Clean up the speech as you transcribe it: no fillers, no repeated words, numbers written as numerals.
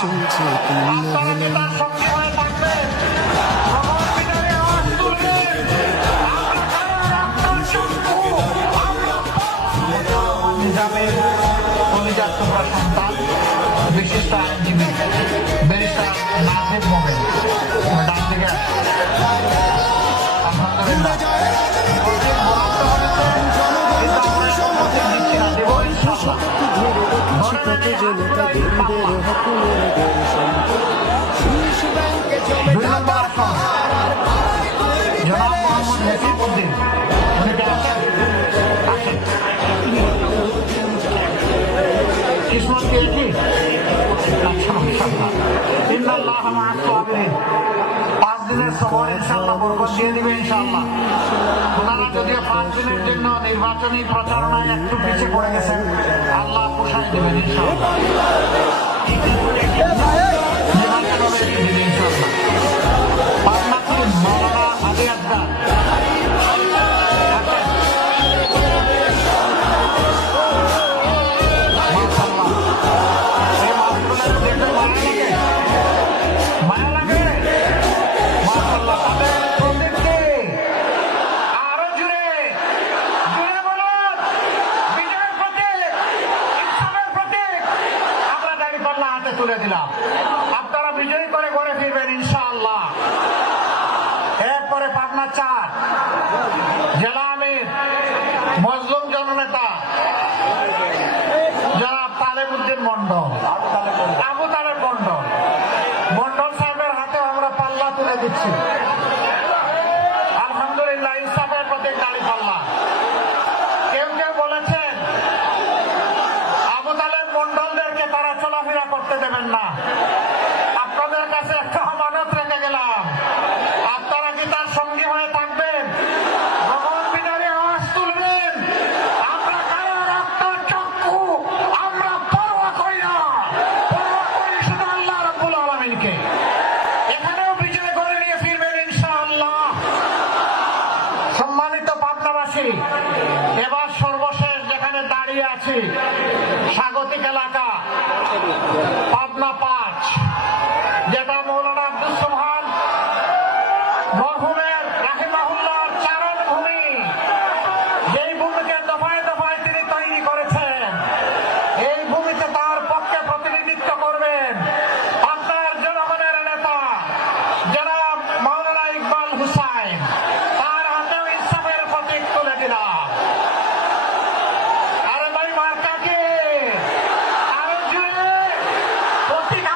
চলছে বিশিষ্ট আইনজীবী ব্যারিস্টার নাজিব মোমেন ডান থেকে জনাব মোহাম্মদ হেফিজউদ্দিন কিসমত পেয়েছি। পাঁচ দিনের সবর ইনশাল্লাহ বরকত দিয়ে দিবে ইনশাল্লাহ। ওনারা যদিও 5 দিনের জন্য নির্বাচনী প্রচারণায় একটু পিছিয়ে পড়ে গেছেন, আল্লাহ পোষায় দেবেন ইনশাল্লাহ। মৌলানা আলী আসগার তুলে দিলাম, আপনারা বিজয়ী করে ঘরে ফিরবেন ইনশাআল্লাহ। এরপরে পাবনা 4 জেলা আমির মজলুম জননেতা জনাব তালেবউদ্দিন মন্ডল, আবু তালেব মন্ডল, মন্ডল সাহেবের হাতে আমরা পাল্লা তুলে দিচ্ছি। আলহামদুলিল্লাহ, ইনসাফের প্রতি দাড়ি পাল্লা। কেউ কেউ বলেছেন আবু তালেব মন্ডলদেরকে তারা চলাফেরা করতে দেবেন না।